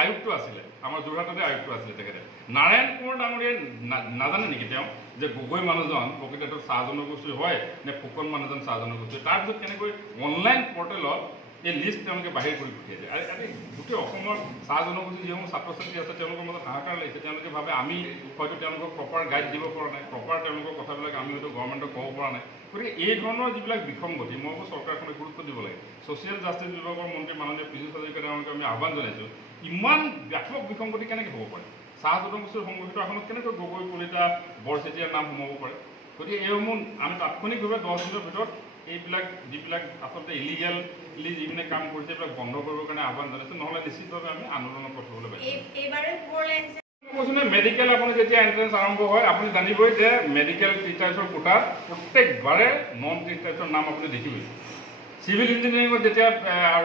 আয়ুক্ত আছিলে আমাৰ যোৰহাটতে আয়ুক্ত আছিলে তেখেতে নাৰায়ণ কোঁৱৰ ডাঙৰীয়াই নাজানে নেকি তেওঁ যে গগৈ মানুহজন প্ৰকৃততে চাহ জনগোষ্ঠীৰ হয় নে ফুকন মানুহজন চাহ জনগোষ্ঠীৰ তাৰপিছত কেনেকৈ অনলাইন পৰ্টেলত এই লিষ্ট তেওঁলোকে বাহিৰ কৰি পঠিয়াইছে আৰু গোটেই অসমৰ চাহ জনগোষ্ঠীৰ যিসমূহ ছাত্ৰ ছাত্ৰী আছে তেওঁলোকৰ মাজত হাহাকাৰ লাগিছে তেওঁলোকে ভাবে আমি হয়তো তেওঁলোকক প্ৰপাৰ গাইড দিব পৰা নাই প্ৰপাৰ তেওঁলোকৰ কথাবিলাক আমি হয়তো গভৰ্ণমেণ্টক ক'ব পৰা নাই গতিকে এই ধৰণৰ যিবিলাক বিসংগতি মই ভাবোঁ চৰকাৰখনে গুৰুত্ব দিব লাগে ছ'চিয়েল জাষ্টিছ বিভাগৰ মন্ত্ৰী মাননীয় পীযুষ হাজৰিকা তেওঁলোকে আমি আহ্বান জনাইছোঁ ইমান ব্যাপক বিসংগতি কেনেকৈ হ'ব পাৰে চাহ জনগোষ্ঠীৰ সংগঠিত আসনত কেনেকৈ গগৈ কলিতা বৰচেতিয়াৰ নাম সোমাব পাৰে গতিকে এইসমূহ আমি তাৎক্ষণিকভাৱে 10 দিনৰ ভিতৰত এইবিলাক যিবিলাক আচলতে ইলিগেলি যিখিনি কাম কৰিছে এইবিলাক বন্ধ কৰিবৰ কাৰণে আহ্বান জনাইছোঁ নহ'লে নিশ্চিতভাৱে আমি আন্দোলনৰ পথ হ'বলৈ কৈছোঁ মেডিকেল আপুনি যেতিয়া এণ্ট্ৰেঞ্চ আৰম্ভ হয় আপুনি জানিবই যে মেডিকেল টিচাৰ্ছৰ কোটাত প্ৰত্যেকবাৰে নন টিচাৰ্ছৰ নাম আপুনি দেখিবই চিভিল ইঞ্জিনিয়াৰিঙত যেতিয়া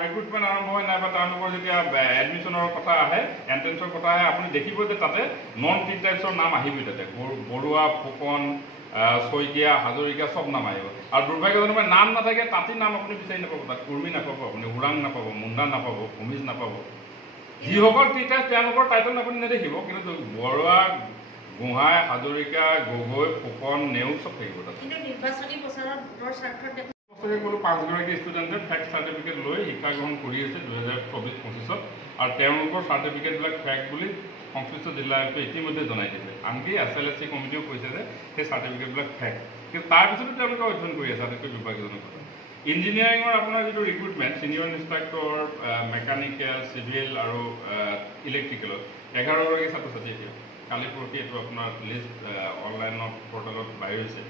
ৰিক্ৰুটমেণ্ট আৰম্ভ হয় নাইবা তেওঁলোকৰ যেতিয়া এডমিশ্যনৰ কথা আহে এণ্ট্ৰেঞ্চৰ কথা আহে আপুনি দেখিব যে তাতে নন টিচাৰ্ছৰ নাম আহিবই তাতে বৰুৱা ফুকন শইকীয়া হাজৰিকা চব নাম আহিব আৰু দুৰ্ভাগ্যজনক নাম নাথাকে তাতেই নাম আপুনি বিচাৰি নাপাব তাত কুৰ্মী নাপাব আপুনি ওৰাং নাপাব মুণ্ডা নাপাব ভূমিজ নাপাব যিসকল টিচাৰ্ছ তেওঁলোকৰ টাইটেল আপুনি নেদেখিব কিন্তু বৰুৱা গোহাঁই হাজৰিকা গগৈ ফুকন নেওগ চব থাকিব তাত নিৰ্বাচনী প্ৰচাৰত ভোটৰ স্বাৰ্থত কোনো 5গৰাকী ষ্টুডেণ্টে ফেক চাৰ্টিফিকেট লৈ শিক্ষা গ্ৰহণ কৰি আছে 2024-25 আৰু তেওঁলোকৰ চাৰ্টিফিকেটবিলাক ফেক বুলি সংশ্লিষ্ট জিলা আয়ুক্তই ইতিমধ্যে জনাই দিছে আনকি SLSC কমিটিও কৈছে যে সেই চাৰ্টিফিকেটবিলাক ফেক কিন্তু তাৰপিছতো তেওঁলোকে অধ্যয়ন কৰি আছে আটাইতকৈ বিভাগজনক কথা ইঞ্জিনিয়াৰিঙৰ আপোনাৰ যিটো recruitment senior instructor mechanical civil আৰু ইলেক্ট্ৰিকেলত 11গৰাকী ছাত্ৰ ছাত্ৰী এতিয়া কালি পৰহি এইটো আপোনাৰ লিষ্ট অনলাইনৰ পৰ্টেলত বাহিৰ হৈছে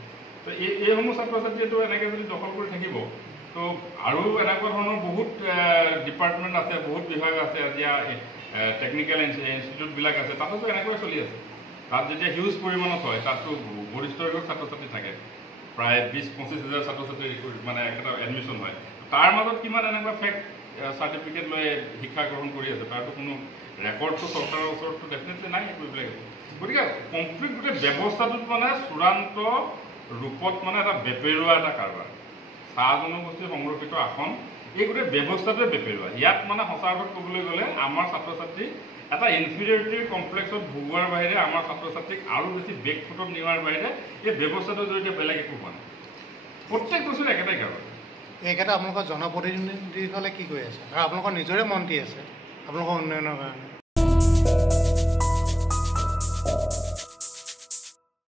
তো এইসমূহ ছাত্ৰ ছাত্ৰীয়েতো এনেকৈ যদি দখল কৰি থাকিব তো আৰু এনেকুৱা ধৰণৰ বহুত ডিপাৰ্টমেণ্ট আছে বহুত বিভাগ আছে এতিয়া টেকনিকেল ইনষ্টিটিউটবিলাক আছে তাতো এনেকৈ চলি আছে তাত যেতিয়া হিউজ পৰিমাণত হয় তাততো গৰিষ্ঠ ছাত্ৰ ছাত্ৰী থাকে প্ৰায় 20-25 হাজাৰ ছাত্ৰ ছাত্ৰী মানে এটা এডমিশ্যন হয় তাৰ মাজত কিমান এনেকুৱা ফেক চাৰ্টিফিকেট লৈ শিক্ষা গ্ৰহণ কৰি আছে তাৰতো কোনো ৰেকৰ্ডটো চৰকাৰৰ ওচৰততো ডেফিনেটলি নাই এইবিলাক গতিকে কমপ্লিট গোটেই ব্যৱস্থাটোত মানে চূড়ান্ত ৰূপত মানে এটা বেপেৰুৱা এটা কাৰবাৰ চাহ জনগোষ্ঠীৰ সংৰক্ষিত আসন এই গোটেই ব্যৱস্থাটোৱে বেপেৰুৱা ইয়াত মানে সঁচা অৰ্থত ক'বলৈ গ'লে আমাৰ ছাত্ৰ ছাত্ৰী এটা ইনফিৰিয়ৰিটি কমপ্লেক্সত ভোগোৱাৰ বাহিৰে আমাৰ ছাত্ৰ ছাত্ৰীক আৰু বেছি বেকফুটত নিয়াৰ বাহিৰে এই ব্যৱস্থাটোৰ জৰিয়তে বেলেগ একো হোৱা নাই প্ৰত্যেক বছৰে একেটাই কাৰবাৰ এইকেইটা আপোনালোকৰ জনপ্ৰতিনিধিসকলে কি কৰি আছে আৰু আপোনালোকৰ নিজৰে মন্ত্ৰী আছে আপোনালোকৰ উন্নয়নৰ কাৰণে